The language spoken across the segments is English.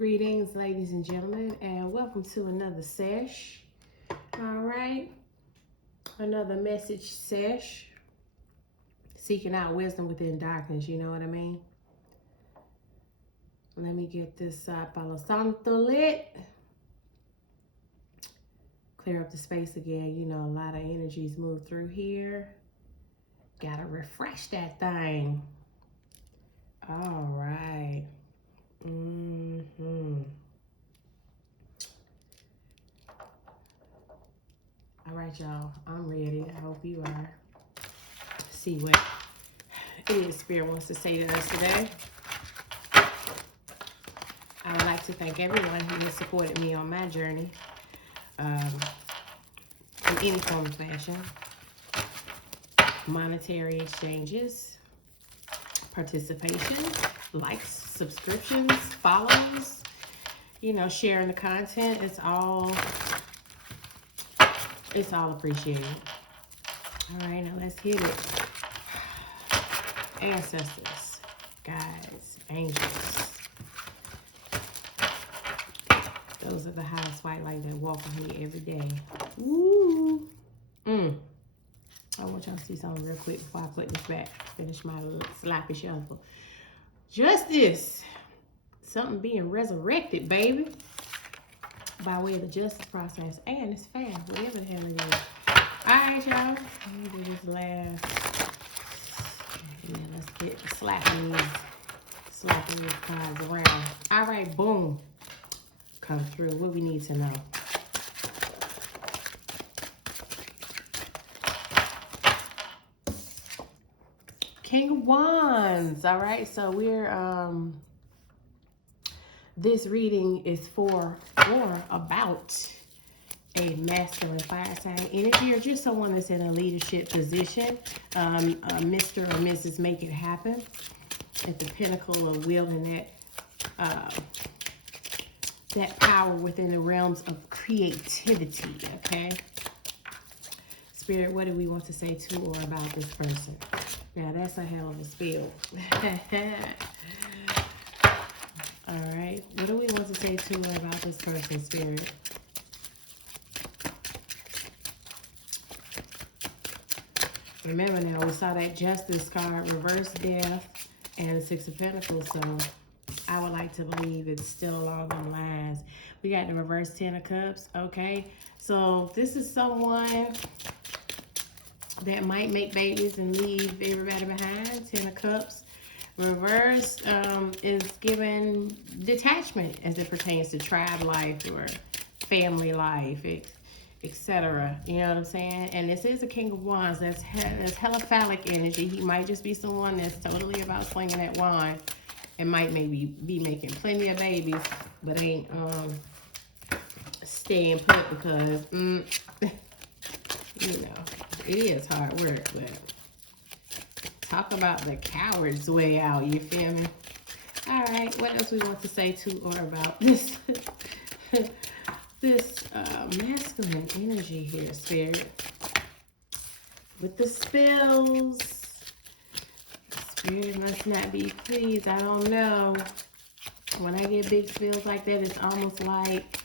Greetings, ladies and gentlemen, and welcome to another sesh. All right, another message sesh. Seeking out wisdom within darkness, you know what I mean? Let me get this Palo Santo lit. Clear up the space again. You know, a lot of energies move through here. Gotta refresh that thing. All right. All right, y'all. I'm ready. I hope you are. See what it is Spirit wants to say to us today. I would like to thank everyone who has supported me on my journey in any form of fashion. Monetary exchanges, participation, likes, subscriptions, follows, you know, sharing the content. It's all appreciated. All right, now let's hit it. Ancestors, guides, angels. Those are the highest white light that walk with me every day. Woo! I want y'all to see something real quick before I put this back. Finish my little sloppy shuffle. Justice. Something being resurrected, baby. By way of the justice process. And it's fast, whatever the hell it is. Alright, y'all. Let me do this last. Yeah, let's get slapping these cards around. Alright, boom. Come through. What we need to know. King of Wands. All right, so we're this reading is for or about a masculine fire sign energy, or just someone that's in a leadership position. Mr. or Mrs. Make It Happen at the pinnacle of wielding that power within the realms of creativity. Okay, Spirit, what do we want to say to or about this person? Now, that's a hell of a spill. All right. What do we want to say to or about this person, Spirit? Remember now, we saw that Justice card, reverse death, and the Six of Pentacles. So I would like to believe it's still along those lines. We got the reverse Ten of Cups. Okay. So this is someone that might make babies and leave everybody behind. Ten of Cups. Reverse is given detachment as it pertains to tribe life or family life, etc. You know what I'm saying? And this is a King of Wands. That's hella phallic energy. He might just be someone that's totally about slinging that wand and might maybe be making plenty of babies, but ain't staying put because, you know, it is hard work, but talk about the coward's way out, you feel me? All right, what else we want to say to or about this masculine energy here, Spirit? With the spills, Spirit must not be pleased. I don't know. When I get big spills like that, it's almost like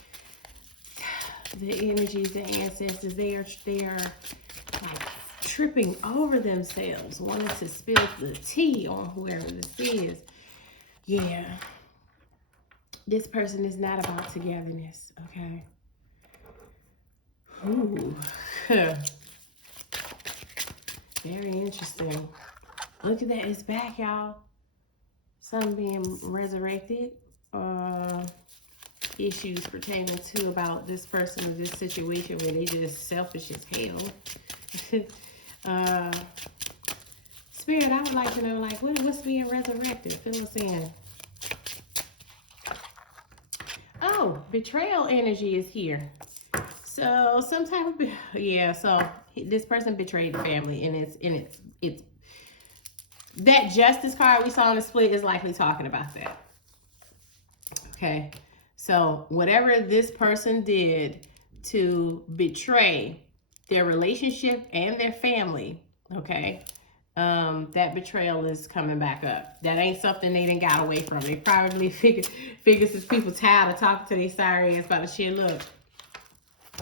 the energies, the ancestors, they are like tripping over themselves, wanting to spill the tea on whoever this is. Yeah. This person is not about togetherness, okay? Ooh. Very interesting. Look at that. It's back, y'all. Something being resurrected. Issues pertaining to about this person or this situation where they just selfish as hell. Spirit, I would like to know, like, what's being resurrected? Fill us in. Oh, betrayal energy is here. So some type of, yeah, so this person betrayed the family, and it's that Justice card we saw in the split is likely talking about that. Okay, so whatever this person did to betray their relationship and their family, okay, that betrayal is coming back up. That ain't something they done got away from. They probably figure since people tired of talking to their sorry ass about the shit. Look,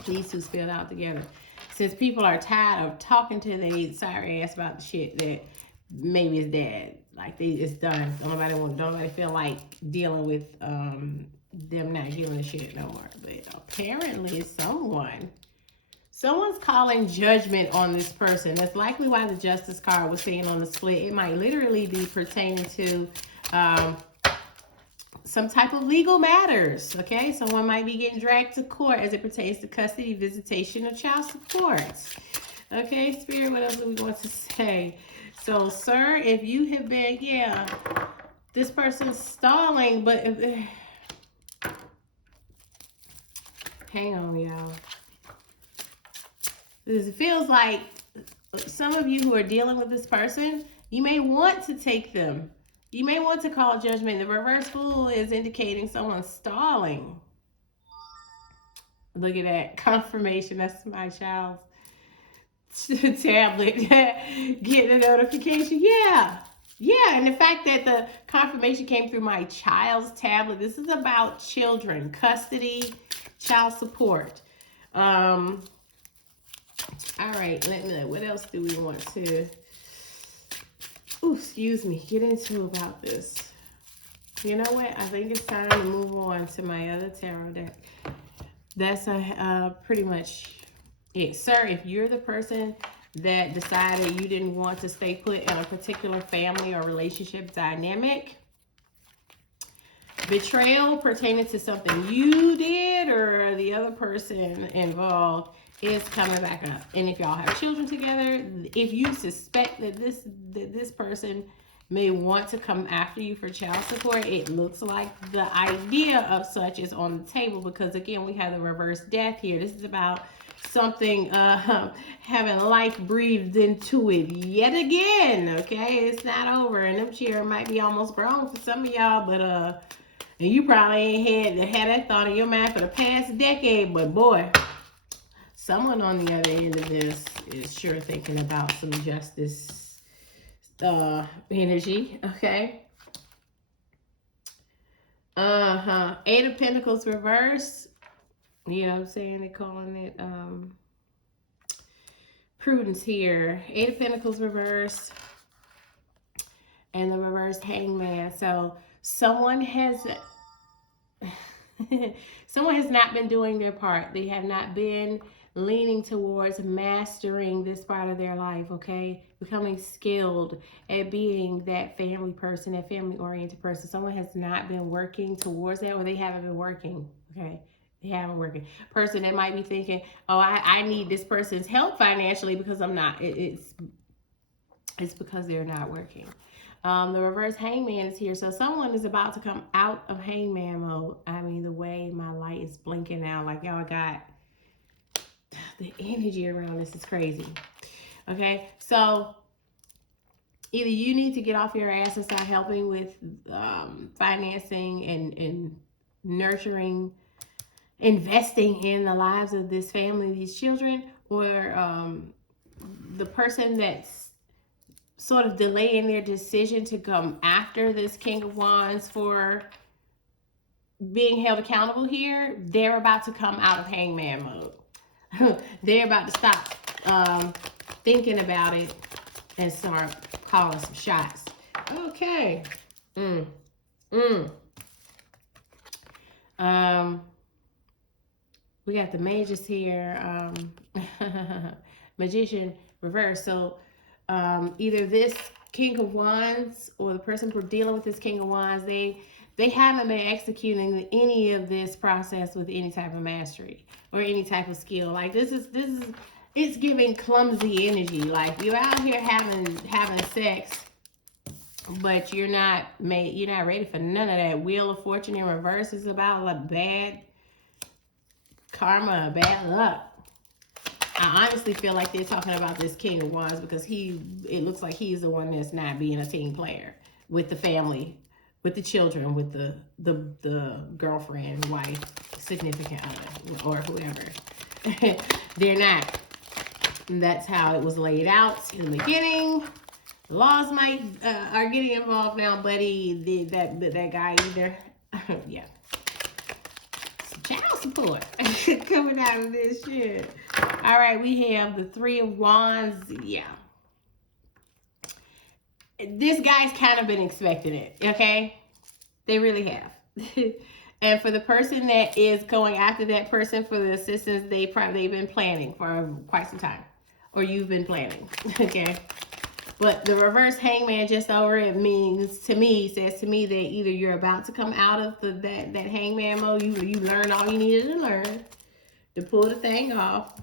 these two spelled out together. Since people are tired of talking to their sorry ass about the shit that maybe it's dead. Like it's done. Don't nobody feel like dealing with them not giving a shit no more. But apparently someone's calling judgment on this person. That's likely why the Justice card was saying on the split. It might literally be pertaining to some type of legal matters. Okay, someone might be getting dragged to court as it pertains to custody, visitation, or child support. Okay, Spirit, what else do we want to say? So, sir, if you have been, this person's stalling, but hang on, y'all. It feels like some of you who are dealing with this person, you may want to take them. You may want to call judgment. The reverse fool is indicating someone's stalling. Look at that confirmation. That's my child's tablet getting a notification. Yeah, and the fact that the confirmation came through my child's tablet. This is about children, custody, child support. All right, what else do we want to get into about this? You know what, I think it's time to move on to my other tarot deck. That's pretty much it. Sir, if you're the person that decided you didn't want to stay put in a particular family or relationship dynamic, betrayal pertaining to something you did or the other person involved is coming back up. And if y'all have children together, if you suspect that this person may want to come after you for child support, it looks like the idea of such is on the table, because again, we have the reverse death here. This is about something having life breathed into it yet again. Okay, it's not over, and them children might be almost grown for some of y'all, but and you probably ain't had that thought in your mind for the past decade. But boy, someone on the other end of this is sure thinking about some justice energy. Okay. Eight of Pentacles reverse. You know what I'm saying? They're calling it prudence here. Eight of Pentacles reverse. And the reverse Hangman. So someone has not been doing their part. They have not been leaning towards mastering this part of their life, okay? Becoming skilled at being that family person, that family-oriented person. Someone has not been working towards that, or they haven't been working, okay? They haven't working. Person that might be thinking, oh, I need this person's help financially because I'm not. It's because they're not working. The reverse Hangman is here. So someone is about to come out of Hangman mode. I mean, the way my light is blinking now, like y'all got the energy around this is crazy. Okay, so either you need to get off your ass and start helping with financing and nurturing, investing in the lives of this family, these children, or the person that's sort of delaying their decision to come after this King of Wands for being held accountable here, they're about to come out of Hangman mode. They're about to stop thinking about it and start calling some shots. Okay. We got the mages here. Magician reverse. So either this King of Wands or the person we're dealing with this King of Wands, they haven't been executing any of this process with any type of mastery or any type of skill. Like this is it's giving clumsy energy. Like you're out here having sex, but you're not ready for none of that. Wheel of Fortune in reverse is about like bad karma, bad luck. I honestly feel like they're talking about this King of Wands because it looks like he's the one that's not being a team player with the family, with the children, with the girlfriend, wife, significant other, or whoever. They're not. And that's how it was laid out in the beginning. Laws might are getting involved now, buddy. That guy either. Yeah. Child support coming out of this shit. All right, we have the Three of Wands. Yeah. This guy's kind of been expecting it, okay? They really have. And for the person that is going after that person for the assistance, they've been planning for quite some time. Or you've been planning, okay? But the reverse hangman just over it says to me that either you're about to come out of that hangman mode, you learned all you needed to learn to pull the thing off.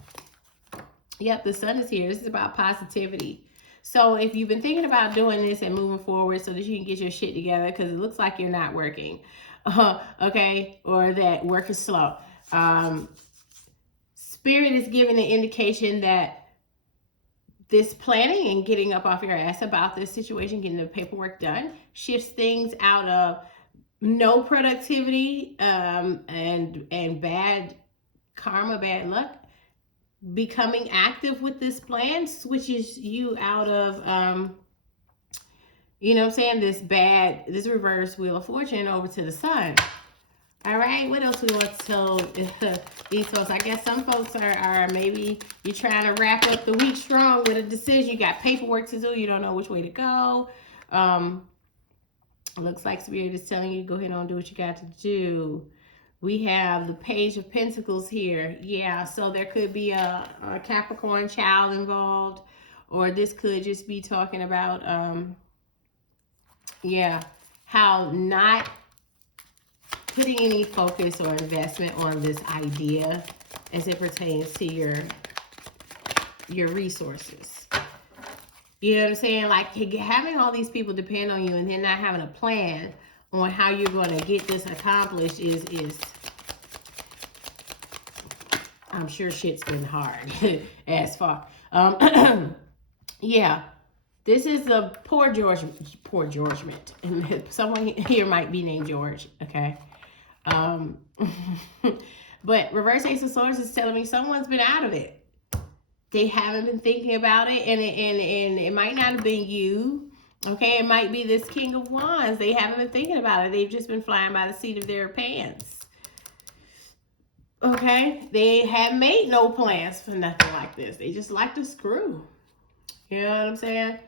Yep, the sun is here. This is about positivity. So if you've been thinking about doing this and moving forward so that you can get your shit together, because it looks like you're not working, okay, or that work is slow. Spirit is giving an indication that this planning and getting up off your ass about this situation, getting the paperwork done, shifts things out of no productivity and bad karma, bad luck. Becoming active with this plan switches you out of, you know what I'm saying, this reverse wheel of fortune over to the sun. All right, what else we want to tell these folks? I guess some folks are maybe you're trying to wrap up the week strong with a decision. You got paperwork to do. You don't know which way to go. Looks like Spirit is telling you to go ahead and do what you got to do. We have the Page of Pentacles here. Yeah, so there could be a Capricorn child involved, or this could just be talking about, how not putting any focus or investment on this idea as it pertains to your resources. You know what I'm saying? Like having all these people depend on you and then not having a plan on how you're going to get this accomplished is I'm sure shit's been hard as far. Yeah. This is a poor Georgement. And someone here might be named George, okay? But reverse Ace of Swords is telling me someone's been out of it. They haven't been thinking about it, and it might not have been you, okay? It might be this King of Wands. They haven't been thinking about it. They've just been flying by the seat of their pants, okay? They have made no plans for nothing like this. They just like to screw. You know what I'm saying?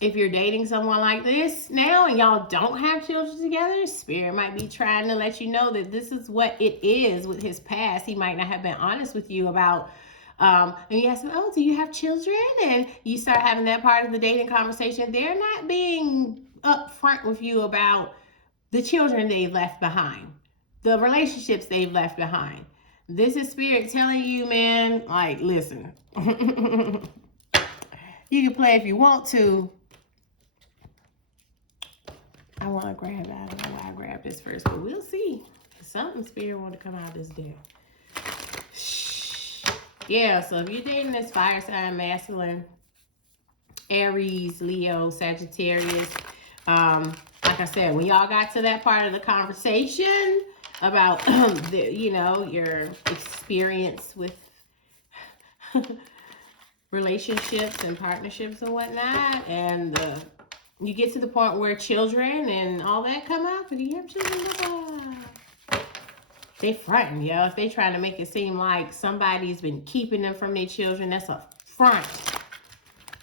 If you're dating someone like this now and y'all don't have children together, Spirit might be trying to let you know that this is what it is with his past. He might not have been honest with you about, and you ask him, oh, do you have children? And you start having that part of the dating conversation. They're not being upfront with you about the children they've left behind, the relationships they've left behind. This is Spirit telling you, man, like, listen, you can play if you want to. I want to grab it. I don't know why I grabbed this first, but we'll see. Something Spirit want to come out of this deal. Yeah, so if you're dating this fire sign, masculine, Aries, Leo, Sagittarius, like I said, when y'all got to that part of the conversation about, your experience with relationships and partnerships and whatnot, and you get to the point where children and all that come up, but you have children, they frightened, yo. If they trying to make it seem like somebody's been keeping them from their children, that's a front.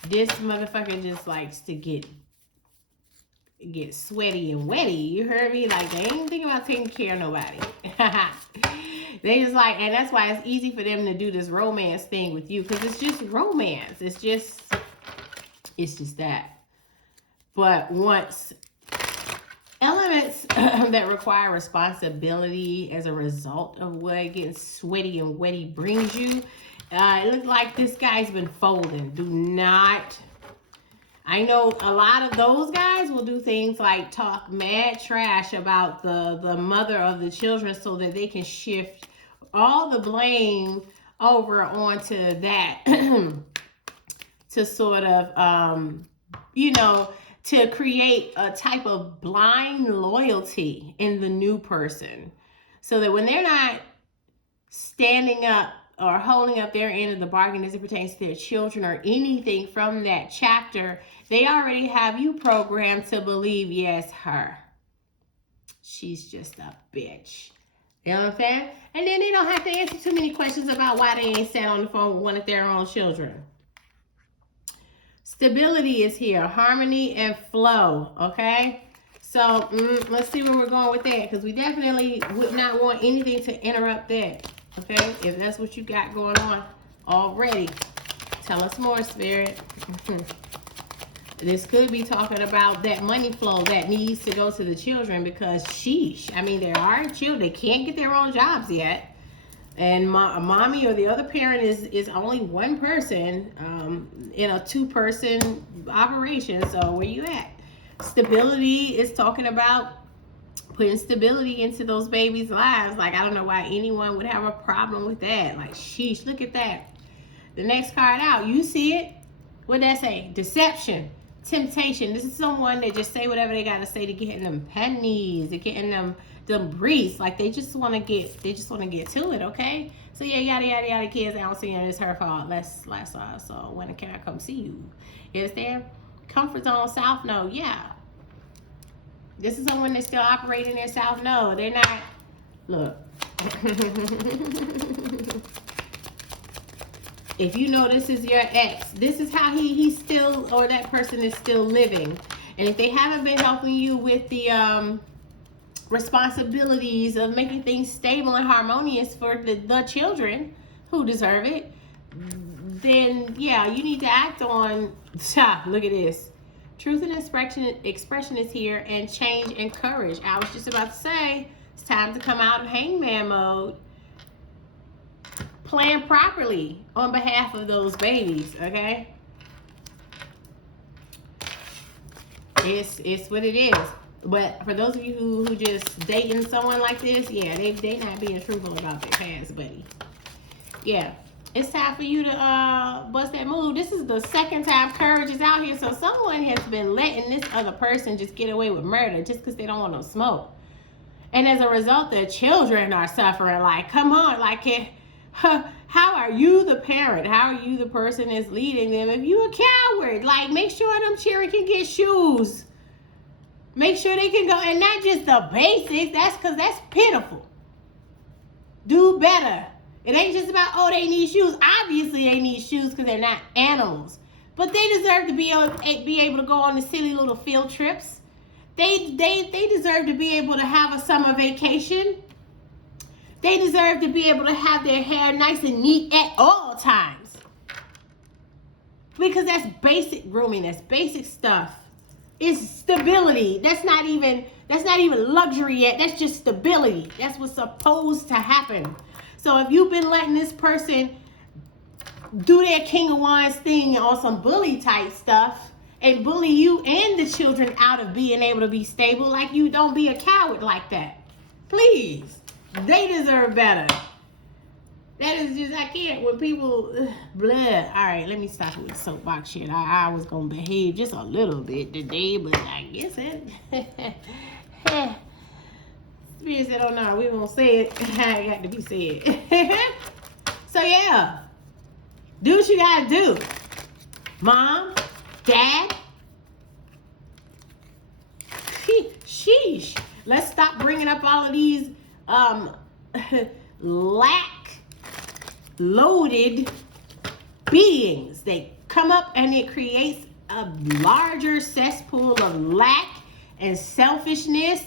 This motherfucker just likes to get sweaty and wetty. You heard me? Like, they ain't thinking about taking care of nobody. They just like, and that's why it's easy for them to do this romance thing with you, because it's just romance. It's just that. But once elements that require responsibility as a result of what getting sweaty and wetty brings you, it looks like this guy's been folding. Do not. I know a lot of those guys will do things like talk mad trash about the mother of the children so that they can shift all the blame over onto that to sort of, to create a type of blind loyalty in the new person, so that when they're not standing up or holding up their end of the bargain as it pertains to their children or anything from that chapter, they already have you programmed to believe, yes, her. She's just a bitch. You know what I'm saying? And then they don't have to answer too many questions about why they ain't sat on the phone with one of their own children. Stability is here. Harmony and flow. Okay? So, let's see where we're going with that. Because we definitely would not want anything to interrupt that. Okay? If that's what you got going on already. Tell us more, Spirit. This could be talking about that money flow that needs to go to the children because sheesh. I mean, there are children. They can't get their own jobs yet. And mommy or the other parent is only one person in a two-person operation. So where you at? Stability is talking about putting stability into those babies' lives. Like, I don't know why anyone would have a problem with that. Like, sheesh, look at that. The next card out, you see it? What'd that say? Deception. Temptation. This is someone that just say whatever they gotta say to get them pennies, to getting them briefs. Like they just want to get to it. Okay. So yeah, yada yada yada. Kids, I don't see it. It's her fault. Let's so when can I come see you? You understand? Comfort zone, south node. Yeah. This is someone that's still operating their south node. They're not. Look. If you know this is your ex, this is how he's still, or that person is still living. And if they haven't been helping you with the responsibilities of making things stable and harmonious for the children who deserve it, then yeah, you need to act on, look at this. Truth and expression is here, and change and courage. I was just about to say, it's time to come out of hangman mode. Plan properly on behalf of those babies, okay? It's what it is. But for those of you who just dating someone like this, yeah, they not being truthful about their past, buddy. Yeah, it's time for you to bust that move. This is the second time courage is out here, so someone has been letting this other person just get away with murder just because they don't want no smoke. And as a result, their children are suffering. Like, come on, like it. How are you the parent? How are you the person that's leading them? If you a coward, like make sure them children can get shoes. Make sure they can go, and not just the basics. That's pitiful. Do better. It ain't just about, oh, they need shoes. Obviously they need shoes because they're not animals. But they deserve to be able to go on the silly little field trips. They deserve to be able to have a summer vacation. They deserve to be able to have their hair nice and neat at all times. Because that's basic grooming, that's basic stuff. It's stability. That's not even luxury yet. That's just stability. That's what's supposed to happen. So if you've been letting this person do their King of Wands thing on some bully type stuff and bully you and the children out of being able to be stable, like you don't be a coward like that. Please. They deserve better. That is just, I can't, when people, blah. All right, let me stop with the soapbox shit. I was going to behave just a little bit today, but I guess it. Spirit said, oh no, we won't say it. I got to be said. So yeah, do what you got to do. Mom, dad. Sheesh. Let's stop bringing up all of these loaded beings. They come up and it creates a larger cesspool of lack and selfishness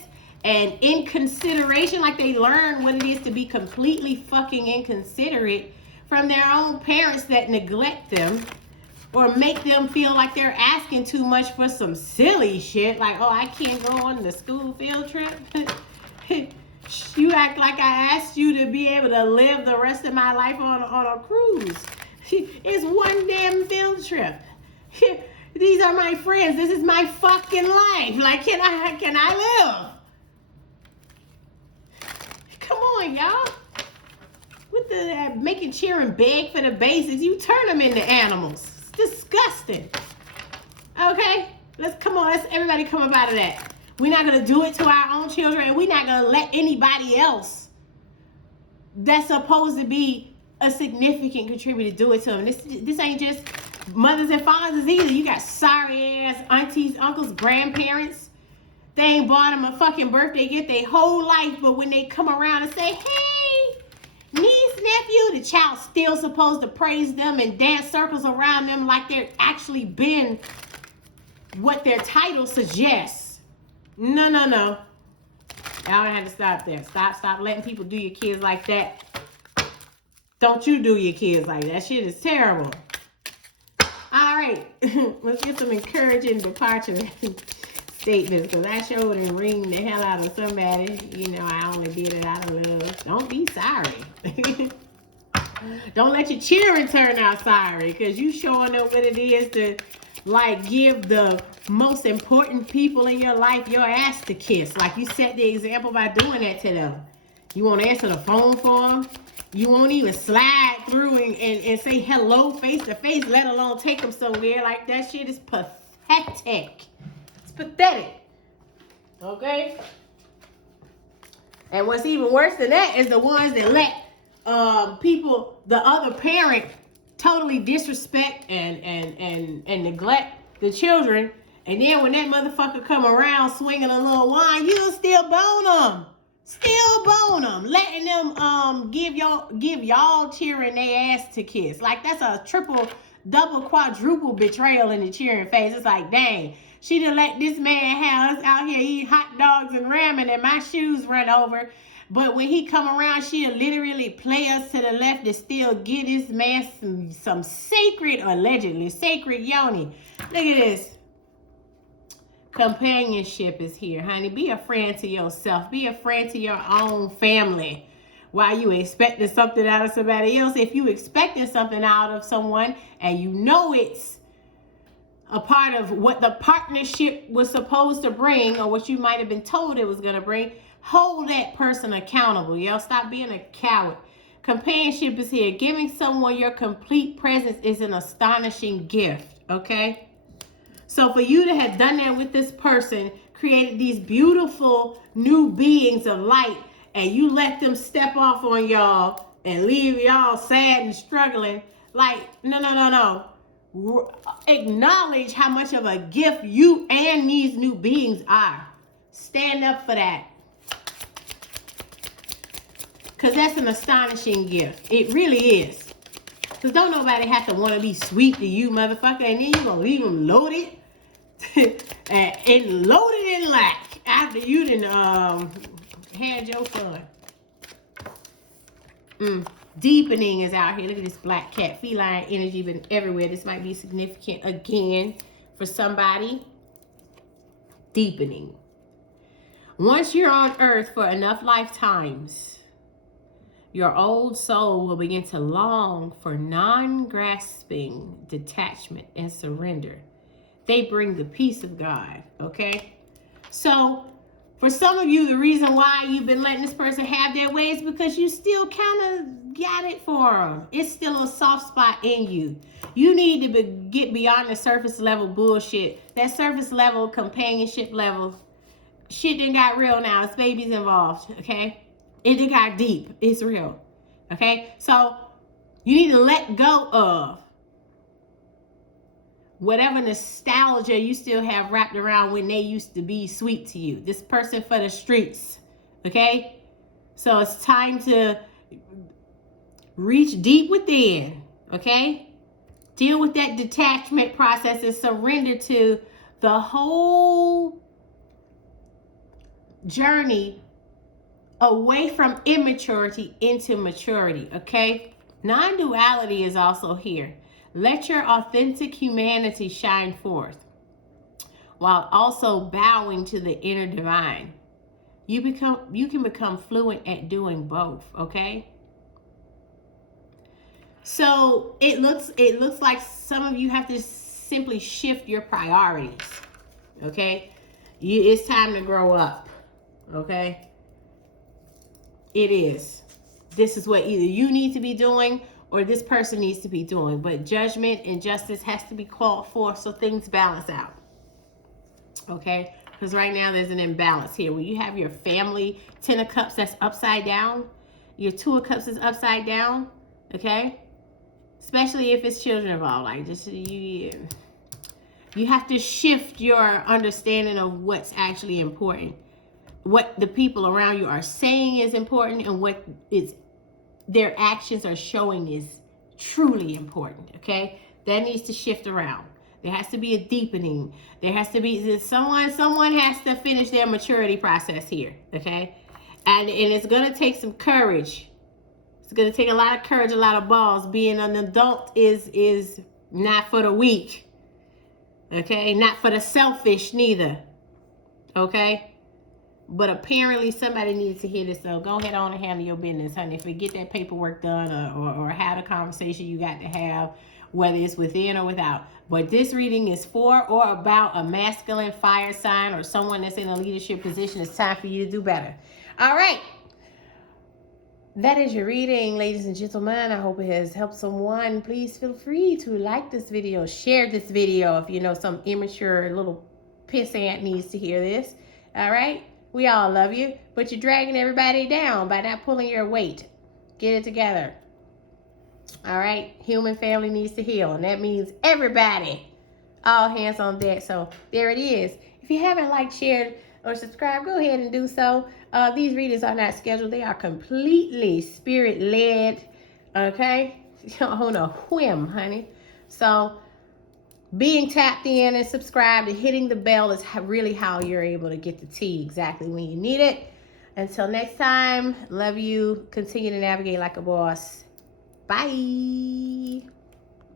and inconsideration. Like they learn what it is to be completely fucking inconsiderate from their own parents that neglect them or make them feel like they're asking too much for some silly shit. Like, oh, I can't go on the school field trip. You act like I asked you to be able to live the rest of my life on a cruise. It's one damn field trip. These are my friends. This is my fucking life. Like, can I live? Come on, y'all. With the making children beg for the basics, you turn them into animals. It's disgusting. Okay? Let's everybody come up out of that. We're not going to do it to our own children, and we're not going to let anybody else that's supposed to be a significant contributor do it to them. This ain't just mothers and fathers either. You got sorry ass aunties, uncles, grandparents. They ain't bought them a fucking birthday gift their whole life, but when they come around and say, hey, niece, nephew, the child's still supposed to praise them and dance circles around them like they're actually been what their title suggests. No. Y'all have to stop there. Stop letting people do your kids like that. Don't you do your kids like that. Shit is terrible. All right. Let's get some encouraging departure statements, because I sure wouldn't ring the hell out of somebody. You know, I only did it out of love. Don't be sorry. Don't let your children turn out sorry, because you showing up what it is to, like, give the most important people in your life your ass to kiss. Like, you set the example by doing that to them. You won't answer the phone for them. You won't even slide through and say hello face to face, let alone take them somewhere. Like, that shit is pathetic. It's pathetic. Okay? And what's even worse than that is the ones that let people, the other parent, totally disrespect and neglect the children. And then when that motherfucker come around swinging a little wine, you'll still bone them. Still bone them. Letting them give y'all cheering their ass to kiss. Like, that's a triple, double, quadruple betrayal in the cheering face. It's like, dang, she done let this man have us out here eating hot dogs and ramen and my shoes run over. But when he come around, she'll literally play us to the left to still get this man some sacred, allegedly sacred yoni. Look at this. Companionship is here, honey. Be a friend to yourself. Be a friend to your own family. While you expecting something out of somebody else, if you expecting something out of someone and you know it's a part of what the partnership was supposed to bring, or what you might have been told it was going to bring, hold that person accountable. Yo, stop being a coward. Companionship is here. Giving someone your complete presence is an astonishing gift, okay? So for you to have done that with this person, created these beautiful new beings of light, and you let them step off on y'all and leave y'all sad and struggling, like, no. Acknowledge how much of a gift you and these new beings are. Stand up for that. Because that's an astonishing gift. It really is. Because don't nobody have to want to be sweet to you, motherfucker, and then you're going to leave them loaded. and loaded in lack after you done had your fun. Deepening is out here. Look at this black cat. Feline energy been everywhere. This might be significant again for somebody. Deepening. Once you're on earth for enough lifetimes, your old soul will begin to long for non-grasping detachment and surrender. They bring the peace of God, okay? So, for some of you, the reason why you've been letting this person have their way is because you still kind of got it for them. It's still a soft spot in you. You need to get beyond the surface level bullshit. That surface level, companionship level, shit done got real now. It's babies involved, okay? It done got deep. It's real, okay? So, you need to let go of whatever nostalgia you still have wrapped around when they used to be sweet to you. This person for the streets, okay? So it's time to reach deep within, okay? Deal with that detachment process and surrender to the whole journey away from immaturity into maturity, okay? Non-duality is also here. Let your authentic humanity shine forth while also bowing to the inner divine. You can become fluent at doing both, okay? So it looks like some of you have to simply shift your priorities, okay? It's time to grow up, okay? It is. This is what either you need to be doing or this person needs to be doing. But judgment and justice has to be called for so things balance out. Okay? Because right now there's an imbalance here. When you have your family 10 of cups that's upside down, your 2 of cups is upside down, okay? Especially if it's children involved. Like, just you have to shift your understanding of what's actually important. What the people around you are saying is important, and what is their actions are showing is truly important, okay? That needs to shift around. There has to be a deepening. There has to be someone has to finish their maturity process here, okay? And it's going to take some courage. It's going to take a lot of courage, a lot of balls. Being an adult is not for the weak, okay? Not for the selfish neither, okay? But apparently somebody needs to hear this, so go ahead on and handle your business, honey. If we get that paperwork done or have the conversation you got to have, whether it's within or without. But this reading is for or about a masculine fire sign or someone that's in a leadership position. It's time for you to do better. All right. That is your reading, ladies and gentlemen. I hope it has helped someone. Please feel free to like this video, share this video if you know some immature little pissant needs to hear this. All right? We all love you, but you're dragging everybody down by not pulling your weight. Get it together. All right? Human family needs to heal, and that means everybody. All hands on deck. So there it is. If you haven't liked, shared, or subscribed, go ahead and do so. These readings are not scheduled. They are completely spirit-led, okay? On a whim, honey. So being tapped in and subscribed and hitting the bell is really how you're able to get the tea exactly when you need it. Until next time, love you. Continue to navigate like a boss. Bye.